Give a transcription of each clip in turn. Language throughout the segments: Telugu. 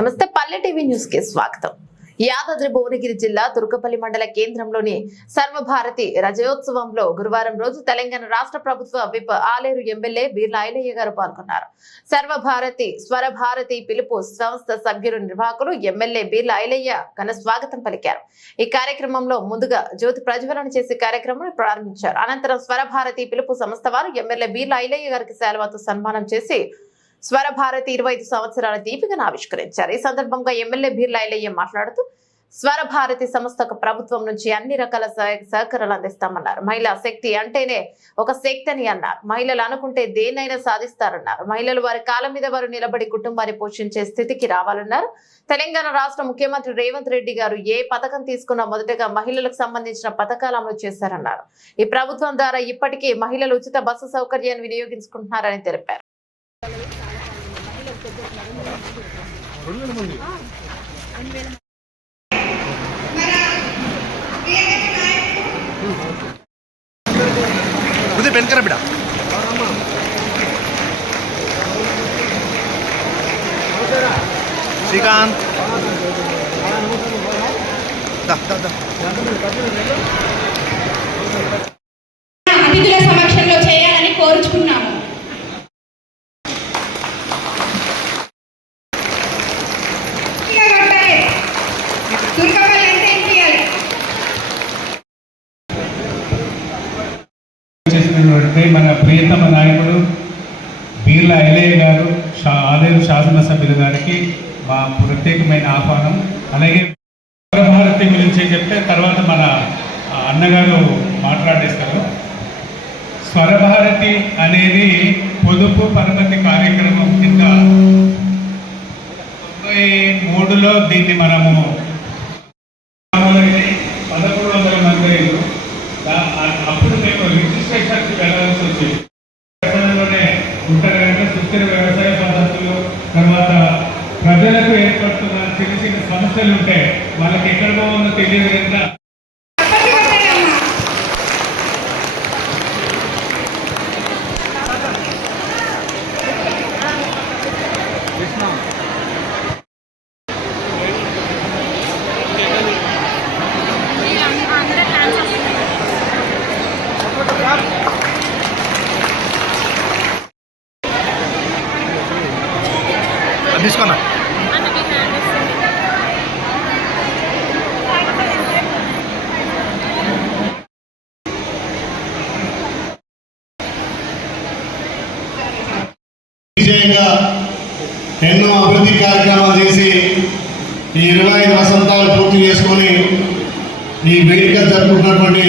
నమస్తే పల్లె టీవీ న్యూస్కి స్వాగతం. యాదాద్రి భువనగిరి జిల్లా తుర్కపల్లి మండల కేంద్రంలోని సర్వభారతి రజయోత్సవంలో గురువారం రోజు తెలంగాణ రాష్ట్ర ప్రభుత్వ విప్ ఆలేరు ఎమ్మెల్యే బీర్ల ఐలయ్య గారు పాల్గొన్నారు. సర్వభారతి స్వరభారతి పిలుపు సంస్థ సభ్యులు నిర్వాహకులు ఎమ్మెల్యే బీర్ల ఐలయ్య ఘన స్వాగతం పలికారు. ఈ కార్యక్రమంలో ముందుగా జ్యోతి ప్రజ్వలన చేసే కార్యక్రమం ప్రారంభించారు. అనంతరం స్వరభారతి పిలుపు సంస్థ వారు ఎమ్మెల్యే బీర్ల ఐలయ్య గారికి సేలవాతో సన్మానం చేసి స్వరభారతి ఇరవై ఐదు సంవత్సరాల దీపికను ఆవిష్కరించారు. ఈ సందర్భంగా ఎమ్మెల్యే బీర్లాయిలయ్య మాట్లాడుతూ స్వరభారతి సంస్థకు ప్రభుత్వం నుంచి అన్ని రకాల సహకారాలు అందిస్తామన్నారు. మహిళా శక్తి అంటేనే ఒక శక్తి అని అన్నారు. మహిళలు అనుకుంటే దేన్నైనా సాధిస్తారన్నారు. మహిళలు వారి కాలం మీద వారు నిలబడి కుటుంబాన్ని పోషించే స్థితికి రావాలన్నారు. తెలంగాణ రాష్ట్ర ముఖ్యమంత్రి రేవంత్ రెడ్డి గారు ఏ పథకం తీసుకున్నా మొదటగా మహిళలకు సంబంధించిన పథకాలు అమలు చేశారన్నారు. ఈ ప్రభుత్వం ద్వారా ఇప్పటికీ మహిళలు ఉచిత బస్సు సౌకర్యాన్ని వినియోగించుకుంటున్నారని తెలిపారు. ఉదయం పెన్కర బిడ శ్రీకాంత్ దా, దా, దా. అతిథుల సమక్షంలో చేయాలని కోరుచుకున్నాము దుర్గపల్లి ఎంత ఇప్పియాలి చేసినటువంటి మన ప్రియతమ నాయకుడు బీర్ల ఐలయ్య గారు షా ఆలేరు శాసనసభ్యులు గారికి మా ప్రత్యేకమైన ఆహ్వానం. అలాగే భారతి గురించి చెప్తే తర్వాత మన అన్నగారు మాట్లాడేస్తారు. స్వరభారతి అనేది పొదుపు పరపతి కార్యక్రమం కింద తొంభై మూడులో దీన్ని మనము ಕಾರ್ಯಕ್ರಮವನ್ನು ತೆಗೆಯೋದ್ರಿಂದ విజయంగా ఎన్నో అభివృద్ధి కార్యక్రమాలు చేసి ఈ ఇరవై ఐదు వసంతాలు పూర్తి చేసుకొని ఈ వేదిక జరుపుకున్నటువంటి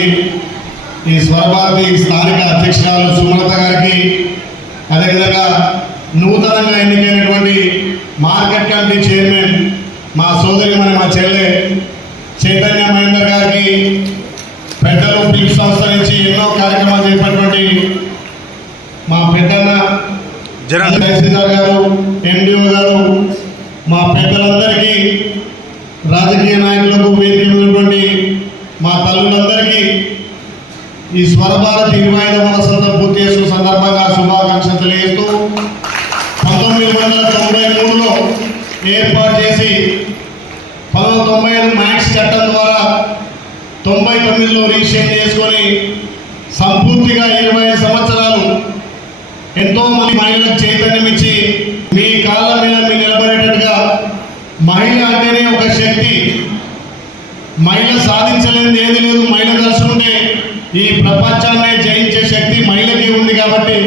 ఈ స్వరభారతి స్థానిక అధ్యక్షురాలు సుమలత గారికి అదేవిధంగా నూతనంగా ఎన్నికైనటువంటి మార్కెట్ కమిటీ చైర్మన్ మా సోదరి మన మా చెల్లె చైతన్య మహేందర్ గారికి పెద్దలు పిక్ సంస్థ నుంచి ఎన్నో కార్యక్రమాలు చేసినటువంటి మా పెద్ద తహసీల్దార్ గారు ఎండిఓ గారు మా పెద్దలందరికీ రాజకీయ నాయకులకు వేదిక ఉన్నటువంటి మా తల్లులందరికీ ఈ స్వరభారతి ఇరవై ఐదవ వసంతం పూర్తి చేసిన సందర్భంగా శుభాకాంక్షలు తెలియజేస్తూ పంతొమ్మిది వందల తొంభై మూడులో ఏర్పాటు చేసి పంతొమ్మిది తొంభై ఐదు మ్యాక్స్ చట్టం ద్వారా తొంభై తొమ్మిదిలో రిజిస్ట్రేషన్ చేసుకొని సంపూర్తిగా ఇరవై సంవత్సరాలు ఎంతో మంది మహిళలకు చైతన్యం ఇచ్చి మీ కాళ్ళ మీద మీరు నిలబడేటట్టుగా మహిళ అంటేనే ఒక శక్తి. మహిళ సాధించలేనిది ఏది లేదు. మహిళ కలుసుకుంటే ఈ ప్రపంచాన్నే జయించే శక్తి మహిళకి ఉంది కాబట్టి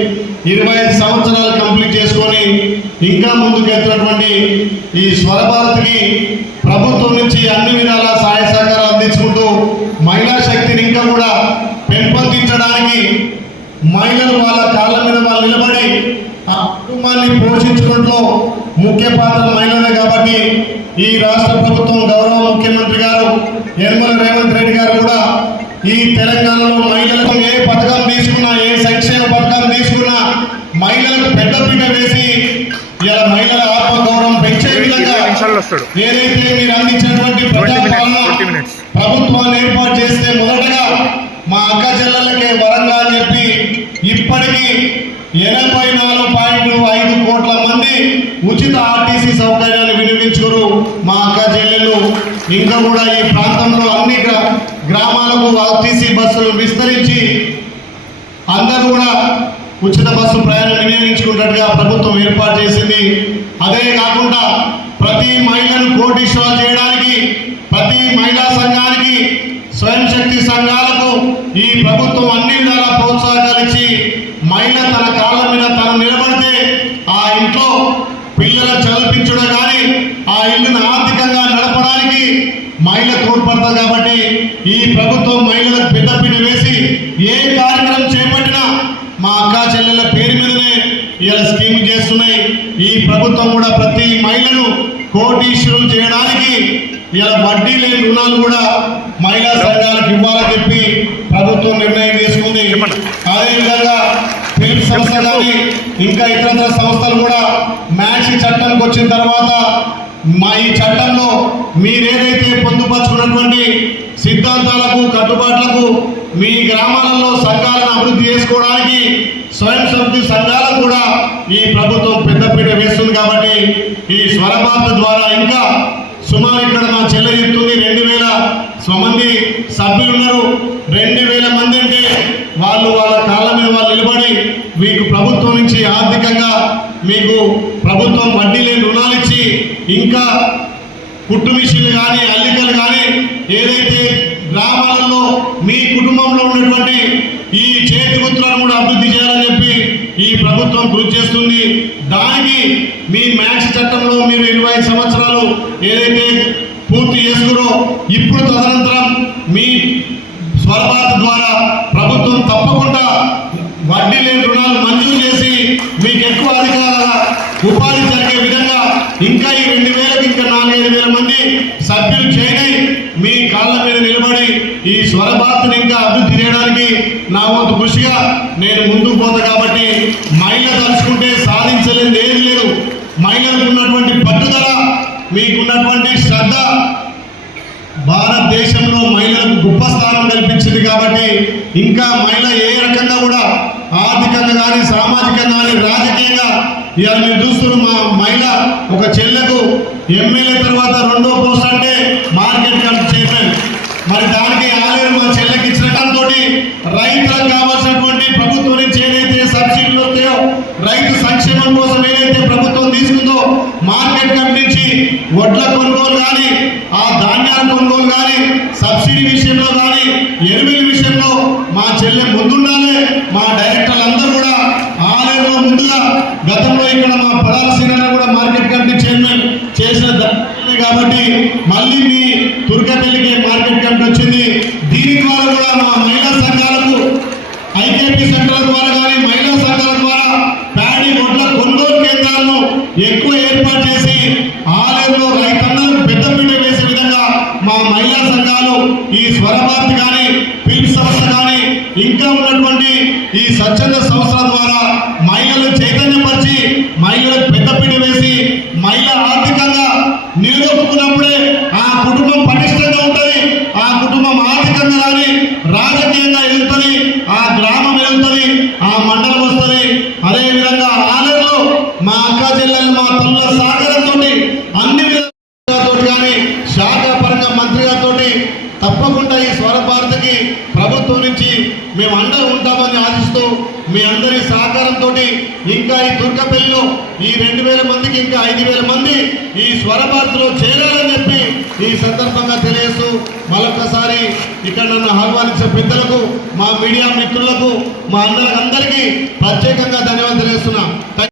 ఇరవై ఐదు సంవత్సరాలు కంప్లీట్ చేసుకొని ఇంకా ముందుకెళ్తున్నటువంటి ఈ స్వరభారతికి ప్రభుత్వం నుంచి అన్ని విధాల సహాయ సహకారాలు అందించుకుంటూ మహిళా శక్తిని ఇంకా కూడా పెంపొందించడానికి మహిళలు వాళ్ళ కాళ్ళ మీద వాళ్ళు నిలబడి కుటుంబాన్ని పోషించడంలో ముఖ్య పాత్ర మహిళలే కాబట్టి ఈ రాష్ట్ర ప్రభుత్వం గౌరవ ముఖ్యమంత్రి గారు యనమల రేవంత్ రెడ్డి గారు కూడా ఈ తెలంగాణలో మహిళలకు ఏ పథకం తీసుకున్నా ఏ సంక్షేమ పథకం తీసుకున్నా మహిళలకు పెద్దపీట వేసి ఇలా మహిళల ఆత్మగౌరవం పెంచే విధంగా ఏదైతే మీరు అందించినటువంటి ప్రభుత్వాన్ని ఏర్పాటు చేస్తే మొదటగా మా అక్క చెల్లెలకే వరంగా ఎనభై నాలుగు పాయింట్ ఐదు కోట్ల మంది ఉచిత ఆర్టీసీ సౌకర్యాన్ని చెల్లెలు ఇంకా కూడా ఈ ప్రాంతంలో అన్ని గ్రామాలకు ఆర్టీసీ బస్సులు విస్తరించి అందరూ కూడా ఉచిత బస్సు ప్రయాణం వినియోగించుకున్నట్టుగా ప్రభుత్వం ఏర్పాటు చేసింది. అదే కాకుండా ప్రతి మహిళను కోటీశ్వరాలు చేయడానికి ప్రతి మహిళా సంఘానికి స్వయం శక్తి సంఘాలకు ఈ ప్రభుత్వం అన్ని విధాల ప్రోత్సాహకాలు ఇచ్చి మహిళ తన కాళ్ళ మీద తను నిలబడితే ఆ ఇంట్లో పిల్లల చదివించడం కానీ ఆ ఇల్లును ఆర్థికంగా నడపడానికి మహిళ తోడ్పడతారు కాబట్టి ఈ ప్రభుత్వం మహిళలకు పెద్దపీట వేసి ఏ కార్యక్రమం చేపట్టినా మా అక్క చెల్లెల పేరు మీదనే ఇలా స్కీమ్ చేస్తున్నాయి. ఈ ప్రభుత్వం కూడా ప్రతి మహిళను కోటీశ్వరులు చేయడానికి ఇలా వడ్డీ లేని రుణాలు కూడా మహిళా సంఘాలకు ఇవ్వాలని చెప్పి ప్రభుత్వం నిర్ణయం తీసుకుంది. అదేవిధంగా ఫిలిప్స్ సంస్థ కానీ ఇంకా ఇతర సంస్థలు కూడా మ్యాచ్ చట్టంకి వచ్చిన తర్వాత మా ఈ చట్టంలో మీరేదైతే పొందుపరుచుకున్నటువంటి సిద్ధాంతాలకు కట్టుబాట్లకు మీ గ్రామాలలో సంఘాలను అభివృద్ధి చేసుకోవడానికి స్వయం శక్తి సంఘాలకు కూడా ఈ ప్రభుత్వం పెద్దపీట వేస్తుంది కాబట్టి ఈ స్వరపాత్ర ద్వారా ఇంకా సుమారు ఇక్కడ మా చెల్లె చెప్తుంది రెండు వేల మంది సభ్యులు ఉన్నారు. రెండు వేల మంది అంటే వాళ్ళు వాళ్ళ కాళ్ళ మీద వాళ్ళు నిలబడి మీకు ప్రభుత్వం నుంచి ఆర్థికంగా మీకు ప్రభుత్వం వడ్డీ లేని రుణాలు ఇచ్చి ఇంకా కుట్టు మిషన్లు కానీ అల్లికలు కానీ ఏదైతే గ్రామాలలో మీ కుటుంబంలో ఉన్నటువంటి ఈ చేతి గుర్తులను కూడా అభివృద్ధి చేయాలని చెప్పి ఈ ప్రభుత్వం కృషి చేస్తుంది. దానికి మీ మ్యాక్స్ చట్టంలో మీరు ఇరవై సంవత్సరాలు ఏదైతే పూర్తి చేసుకురో ఇప్పుడు తదనంతరం మీ స్వరభారత ద్వారా ప్రభుత్వం తప్పకుండా వడ్డీ లేని రుణాలు మంజూరు చేసి మీకు ఎక్కువ అధికారాల ఉపాధి జరిగే విధంగా ఇంకా ఈ రెండు వేలకు ఇంకా నాలుగైదు వేల మంది సభ్యులు చేయని మీ కాళ్ళ మీద నిలబడి ఈ స్వరభారతను ఇంకా అభివృద్ధి చేయడానికి నా వంతు కృషిగా నేను ముందుకు పోతా కాబట్టి మహిళ తలుచుకుంటే సాధించలేనిది ఏది లేదు. మహిళలకు ఉన్నటువంటి పట్టుదల మీకున్నటువంటి శ్రద్ధ భారతదేశంలో మహిళలకు గొప్ప స్థానం కల్పించింది కాబట్టి ఇంకా మహిళ ఏ రకంగా కూడా ఆర్థికంగా కానీ సామాజికంగా కానీ రాజకీయంగా ఇవాళ మీరు చూస్తున్న మా మహిళ ఒక చెల్లెకు ఎమ్మెల్యే తర్వాత రెండో పోస్ట్ అంటే మార్కెట్ కమిటీ చైర్మన్. మరి దానికి ఆలేరు మా చెల్లెకి ఇచ్చినటంతో రైతులకు కావాల్సినటువంటి ప్రభుత్వం నుంచి ఏదైతే సబ్సిడీలు వస్తాయో రైతు సంక్షేమం కోసం ఏదైతే ప్రభుత్వం తీసుకుందో మార్కెట్ కమిటీ నుంచి వడ్ల కొనుగోలు కానీ ఆ ధాన్యాల కొనుగోలు కానీ సబ్సిడీ విషయంలో కానీ ఎరువుల విషయంలో మా చెల్లె ముందుండాలి. మా డైరెక్టర్లు అందరూ కూడా ఆలయంలో ముందుగా గతంలో ఇక్కడ మా పడాల కూడా మార్కెట్ కమిటీ కాబట్టి మళ్ళీ మీ తుర్కపల్లికి మార్కెట్ కమిటీ వచ్చింది. దీని ద్వారా కూడా మా మహిళా సంఘాలకు ఐకేపీ సెంటర్ ద్వారా కానీ మహిళా సంఘాల ద్వారా ప్యాడీ రోడ్ల కొనుగోలు కేంద్రాలను ఎక్కువ ఏర్పాటు చేసి ఆలయంలో రైతన్నలకు పెద్దపీట వేసే విధంగా మా మహిళా సంఘాలు ఈ స్వరభారతి కానీ ఫిల్మ్ సంస్థ కానీ ఇంకా ఉన్నటువంటి ఈ స్వచ్ఛంద సంస్థల ద్వారా మహిళలు చైతన్యపరిచి మహిళలకు పెద్దపీట వేసి మహిళ ఆర్థికంగా చెప్పుకున్నప్పుడే ఆ కుటుంబం పటిష్టంగా ఉంటుంది. ఆ కుటుంబం ఆర్థికంగా కానీ రాజకీయంగా ఎదుగుతుంది ఆ గ్రామం ఎదుగుతుంది ఆ మండలం వస్తుంది అదే విధంగా ఆలయంలో మా అక్క చెల్లెలు మా తల్లుల సహకారంతో అన్ని విధాలతో కానీ శాఖ పరంగా మంత్రి గారితో తప్పకుండా ఈ స్వర భారతికి ప్రభుత్వం నుంచి మేము అండ ఉంటామని ఆశిస్తూ మీ అందరి సహకారంతో ఇంకా ఈ దుర్గపల్లిలో ఈ రెండు వేల మందికి ఇంకా ఐదు వేల మంది ఈ స్వర చేరాలని చెప్పి ఈ సందర్భంగా తెలియజేస్తూ మరొకసారి ఇక్కడ నన్ను ఆహ్వానించిన పెద్దలకు మా మీడియా మిత్రులకు మా అందరికి ప్రత్యేకంగా ధన్యవాదాలు తెలియజేస్తున్నాం